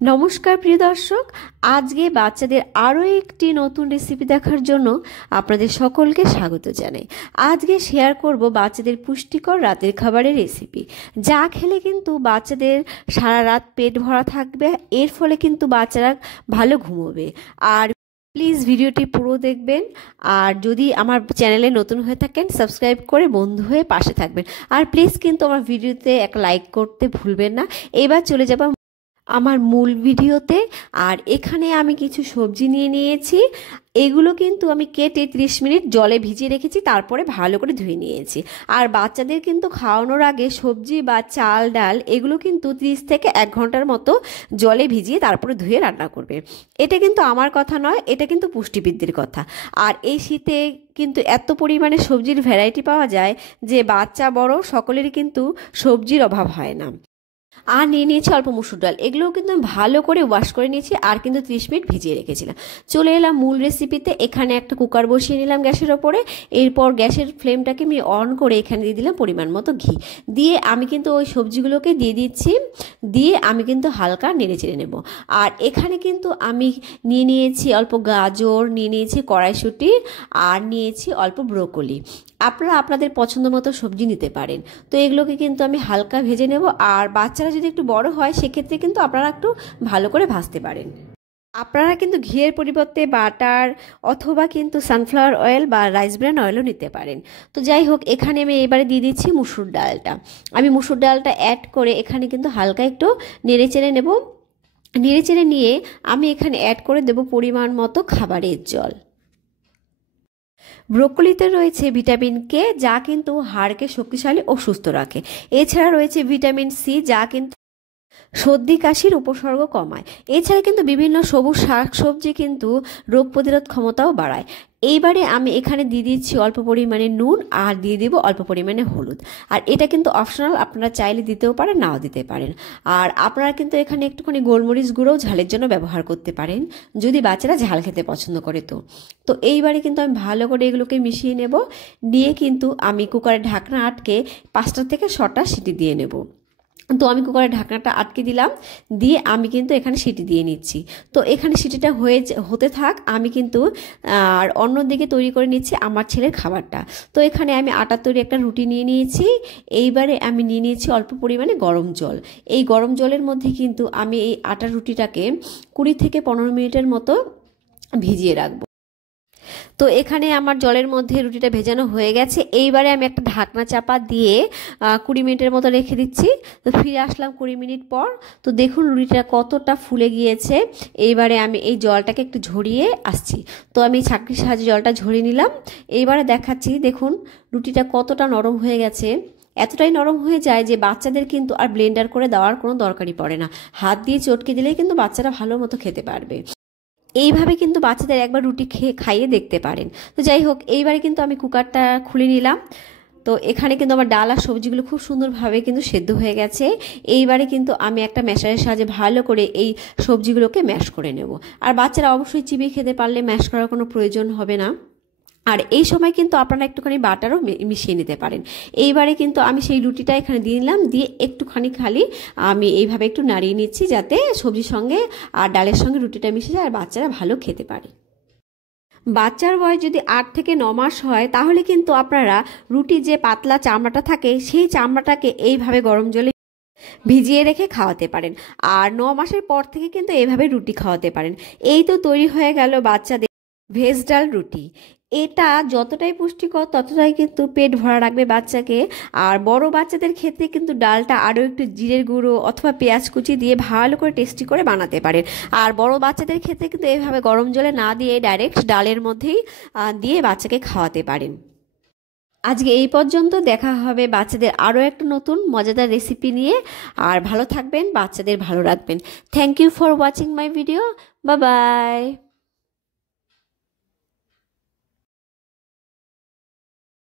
নমস্কার প্রিয় দর্শক, আজকে বাচ্চাদের আরও একটি নতুন রেসিপি দেখার জন্য আপনাদের সকলকে স্বাগত জানাই। আজকে শেয়ার করব বাচ্চাদের পুষ্টিকর রাতের খাবারের রেসিপি, যা খেলে কিন্তু বাচ্চাদের সারা রাত পেট ভরা থাকবে। এর ফলে কিন্তু বাচ্চারা ভালো ঘুমোবে। আর প্লিজ ভিডিওটি পুরো দেখবেন। আর যদি আমার চ্যানেলে নতুন হয়ে থাকেন, সাবস্ক্রাইব করে বন্ধু হয়ে পাশে থাকবেন। আর প্লিজ কিন্তু আমার ভিডিওতে এক লাইক করতে ভুলবেন না। এবার চলে যাব আমার মূল ভিডিওতে। আর এখানে আমি কিছু সবজি নিয়ে নিয়েছি। এগুলো কিন্তু আমি কেটে 30 মিনিট জলে ভিজিয়ে রেখেছি, তারপরে ভালো করে ধুয়ে নিয়েছি। আর বাচ্চাদের কিন্তু খাওয়ানোর আগে সবজি বা চাল ডাল এগুলো কিন্তু 30 থেকে 1 ঘন্টার মতো জলে ভিজিয়ে তারপরে ধুয়ে রান্না করবে। এটা কিন্তু আমার কথা নয়, এটা কিন্তু পুষ্টিবিদদের কথা। আর এই শীতে কিন্তু এত পরিমাণে সবজির ভ্যারাইটি পাওয়া যায় যে বাচ্চা বড় সকলেরই কিন্তু সবজির অভাব হয় না। আর নিয়ে নিয়েছি অল্প মুসুর ডাল, এগুলোও কিন্তু ভালো করে ওয়াশ করে নিয়েছি আর কিন্তু 30 মিনিট ভিজিয়ে রেখেছিলাম। চলে এলাম মূল রেসিপিতে। এখানে একটা কুকার বসিয়ে নিলাম গ্যাসের ওপরে। এরপর গ্যাসের ফ্লেমটাকে আমি অন করে এখানে দিয়ে দিলাম পরিমাণ মতো ঘি। দিয়ে আমি কিন্তু ওই সবজিগুলোকে দিয়ে দিচ্ছি, দিয়ে আমি কিন্তু হালকা নেড়ে চেড়ে নেব। আর এখানে কিন্তু আমি নিয়ে নিয়েছি অল্প গাজর, নিয়ে নিয়েছি কড়াইশুঁটি, আর নিয়েছি অল্প ব্রোকলি। আপনারা আপনাদের পছন্দ মতো সবজি নিতে পারেন। তো এগুলোকে কিন্তু আমি হালকা ভেজে নেব। আর বাচ্চারা যদি একটু বড় হয় সেক্ষেত্রে কিন্তু আপনারা একটু ভালো করে ভাজতে পারেন। আপনারা কিন্তু ঘিয়ের পরিবর্তে বাটার অথবা কিন্তু সানফ্লাওয়ার অয়েল বা রাইস ব্র্যান অয়েলও নিতে পারেন। তো যাই হোক, এখানে আমি এবারে দিয়ে দিচ্ছি মুসুর ডালটা। আমি মুসুর ডালটা অ্যাড করে এখানে কিন্তু হালকা একটু নেড়ে চেড়ে নেব। নেড়ে চেড়ে নিয়ে আমি এখানে অ্যাড করে দেব পরিমাণ মতো খাবারের জল। ব্রোকলিতে রয়েছে ভিটামিন কে, যা কিন্তু হাড়কে শক্তিশালী ও সুস্থ রাখে। এছাড়া রয়েছে ভিটামিন সি, যা কিন্তু সর্দি কাশির উপসর্গ কমায়। এছাড়া কিন্তু বিভিন্ন সবুজ শাকসবজি কিন্তু রোগ প্রতিরোধ ক্ষমতাও বাড়ায়। এইবারে আমি এখানে দিয়ে দিচ্ছি অল্প পরিমাণে নুন, আর দিয়ে দেব অল্প পরিমাণে হলুদ। আর এটা কিন্তু অপশনাল, আপনারা চাইলে দিতেও পারেন, নাও দিতে পারেন। আর আপনারা কিন্তু এখানে একটুখানি গোলমরিচ গুঁড়োও ঝালের জন্য ব্যবহার করতে পারেন, যদি বাচ্চারা ঝাল খেতে পছন্দ করে। তো এইবারে কিন্তু আমি ভালো করে এগুলোকে মিশিয়ে নেব। নিয়ে কিন্তু আমি কুকারের ঢাকনা আটকে 5টা থেকে 6টা সিটি দিয়ে নেব। তো আমি কুকারের ঢাকনাটা আটকে দিলাম, দিয়ে আমি কিন্তু এখানে সিটি দিয়ে নিচ্ছি। তো এখানে সিটিটা হতে থাক, আমি কিন্তু আর অন্যদিকে তৈরি করে নিচ্ছি আমার ছেলের খাবারটা। তো এখানে আমি আটার তৈরি একটা রুটি নিয়ে নিয়েছি। এইবারে আমি নিয়ে নিয়েছি অল্প পরিমাণে গরম জল। এই গরম জলের মধ্যে কিন্তু আমি এই আটার রুটিটাকে 20 থেকে 15 মিনিটের মতো ভিজিয়ে রাখবো। তো এখানে আমার জলের মধ্যে রুটিটা ভেজানো হয়ে গেছে। এইবারে আমি একটা ঢাকনা চাপা দিয়ে 20 মিনিটের মতো রেখে দিচ্ছি। তো ফিরে আসলাম 20 মিনিট পর। তো দেখুন রুটিটা কতটা ফুলে গিয়েছে। এইবারে আমি এই জলটাকে একটু ঝরিয়ে আসছি। তো আমি ছাঁকনির সাহায্যে জলটা ঝরিয়ে নিলাম। এইবারে দেখাচ্ছি, দেখুন রুটিটা কতটা নরম হয়ে গেছে। এতটাই নরম হয়ে যায় যে বাচ্চাদের কিন্তু আর ব্লেন্ডার করে দেওয়ার কোনো দরকারই পড়ে না। হাত দিয়ে চটকে দিলেই কিন্তু বাচ্চারা ভালো মতো খেতে পারবে। এইভাবে কিন্তু বাচ্চাদের একবার রুটি খাইয়ে দেখতে পারেন। তো যাই হোক, এইবারে কিন্তু আমি কুকারটা খুলে নিলাম। তো এখানে কিন্তু আমার ডাল আর সবজিগুলো খুব সুন্দরভাবে কিন্তু সেদ্ধ হয়ে গেছে। এইবারে কিন্তু আমি একটা ম্যাশারের সাহায্যে ভালো করে এই সবজিগুলোকে ম্যাশ করে নেব। আর বাচ্চারা অবশ্যই চিবিয়ে খেতে পারলে ম্যাশ করার কোনো প্রয়োজন হবে না। আর এই সময় কিন্তু আপনারা একটুখানি বাটারও মিশিয়ে নিতে পারেন। এইবারে কিন্তু আমি সেই রুটিটা এখানে দিয়ে নিলাম, দিয়ে একটুখানি খালি আমি এইভাবে একটু নাড়িয়ে নিচ্ছি, যাতে সবজির সঙ্গে আর ডালের সঙ্গে রুটিটা মিশে যায় আর বাচ্চারা ভালো খেতে পারে। বাচ্চার বয়স যদি 8 থেকে 9 মাস হয়, তাহলে কিন্তু আপনারা রুটির যে পাতলা চামড়াটা থাকে সেই চামড়াটাকে এইভাবে গরম জলে ভিজিয়ে রেখে খাওয়াতে পারেন। আর 9 মাসের পর থেকে কিন্তু এইভাবে রুটি খাওয়াতে পারেন। এই তো তৈরি হয়ে গেল বাচ্চাদের ভেজ ডাল রুটি। এটা যতটাই পুষ্টিকর ততটাই কিন্তু পেট ভরা রাখবে বাচ্চাকে। আর বড় বাচ্চাদের ক্ষেত্রে কিন্তু ডালটা আরও একটু জিরের গুঁড়ো অথবা পেঁয়াজ কুচি দিয়ে ভালো করে টেস্টি করে বানাতে পারেন। আর বড় বাচ্চাদের ক্ষেত্রে কিন্তু এইভাবে গরম জলে না দিয়ে ডাইরেক্ট ডালের মধ্যেই দিয়ে বাচ্চাকে খাওয়াতে পারেন। আজকে এই পর্যন্ত, দেখা হবে বাচ্চাদের আরও একটা নতুন মজাদার রেসিপি নিয়ে। আর ভালো থাকবেন, বাচ্চাদের ভালো রাখবেন। Thank you for watching my video. Bye by.